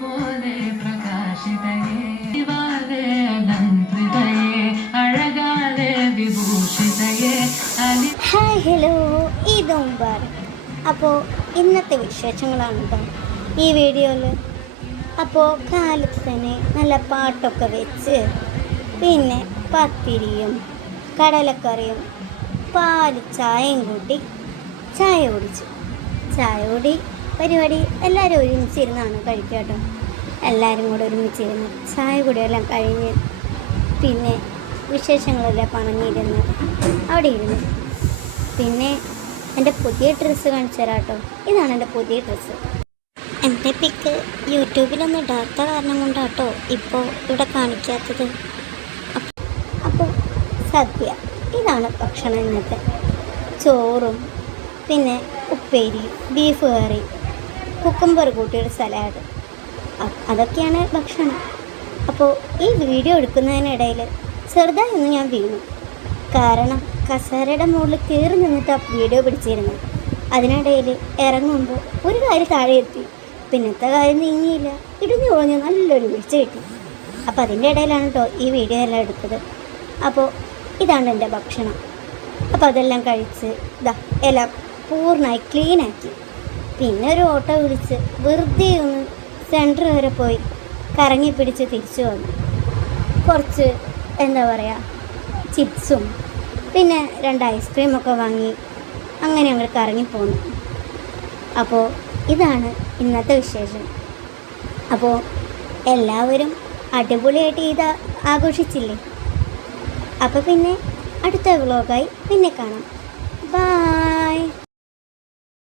പോലെ പ്രകാശിതയേ വാതെ അലങ്കൃതയേ അഴകാതെ വിഭൂഷിതയേ അലി ഹായ് ഹലോ ഇതും അപ്പോൾ ഇന്നത്തെ വിശേഷങ്ങളാണ് കേട്ടോ ഈ വീഡിയോയിൽ അപ്പോൾ കാലത്ത് തന്നെ നല്ല പാട്ടൊക്കെ വെച്ച് പിന്നെ പത്തിരിയും കടലക്കറിയും പാൽ ചായയും കൂട്ടി ചായ കുടിച്ചു. ചായ കുടി. പരിപാടി എല്ലാവരും ഒരുമിച്ചിരുന്നാണ് കഴിക്കുക കേട്ടോ. എല്ലാവരും കൂടെ ഒരുമിച്ചിരുന്ന് ചായ കുടിയെല്ലാം കഴിഞ്ഞ് പിന്നെ വിശേഷങ്ങളെല്ലാം പറഞ്ഞിരുന്ന്. അവിടെ ഇരുന്നു. പിന്നെ എന്റെ പുതിയ ഡ്രസ്സ് കാണിച്ചു തരാം കേട്ടോ. ഇതാണ് എന്റെ പുതിയ ഡ്രസ്സ്. എന്റെ പിക്ക് യൂട്യൂബിലൊന്നും ഇടാത്ത കാരണം കൊണ്ടാട്ടോ ഇപ്പോൾ ഇവിടെ കാണിക്കാത്തത്. അപ്പോൾ സദ്യ. ഇതാണ് ഭക്ഷണം ഇന്നത്തെ. ചോറും പിന്നെ ഉപ്പേരി ബീഫ് കറി കുക്കുംബർ കൂട്ടിയൊരു സലാഡ്. അതൊക്കെയാണ് ഭക്ഷണം. അപ്പോൾ ഈ വീഡിയോ എടുക്കുന്നതിനിടയിൽ ചെറുതായി ഒന്ന് ഞാൻ വീണു. കാരണം കസേരയുടെ മുകളിൽ കയറി നിന്നിട്ട് ആ വീഡിയോ പിടിച്ചിരുന്നു. അതിനിടയിൽ ഇറങ്ങുമ്പോൾ ഒരു കാര്യം താഴെ എത്തി. പിന്നത്തെ കാര്യം നീങ്ങിയില്ല. ഇടിഞ്ഞു കുളഞ്ഞ് നല്ലൊരു വീഴ്ച കിട്ടി. അപ്പോൾ അതിന്റെ ഇടയിലാണ് കേട്ടോ ഈ വീഡിയോ എല്ലാം എടുത്തത്. അപ്പോൾ ഇതാണ് എന്റെ ഭക്ഷണം. അപ്പോൾ അതെല്ലാം കഴിച്ച് ഇതാ എല്ലാം പൂർണമായി ക്ലീനാക്കി. പിന്നെ ഒരു ഓട്ടോ വിളിച്ച് വെറുതെ ഒന്ന് സെന്റർ വരെ പോയി കറങ്ങി പിടിച്ച് തിരിച്ചു വന്നു. കുറച്ച് എന്താ പറയുക ചിപ്സും പിന്നെ രണ്ട് ഐസ്ക്രീമൊക്കെ വാങ്ങി അങ്ങനെ ഞങ്ങൾ കറങ്ങി പോന്നു. അപ്പോൾ ഇതാണ് ഇന്നത്തെ വിശേഷം. അപ്പോൾ എല്ലാവരും അടിപൊളിയായിട്ട് ഇത് ആഘോഷിച്ചില്ലേ? അപ്പോൾ പിന്നെ അടുത്ത വ്ലോഗായി പിന്നെ കാണാം.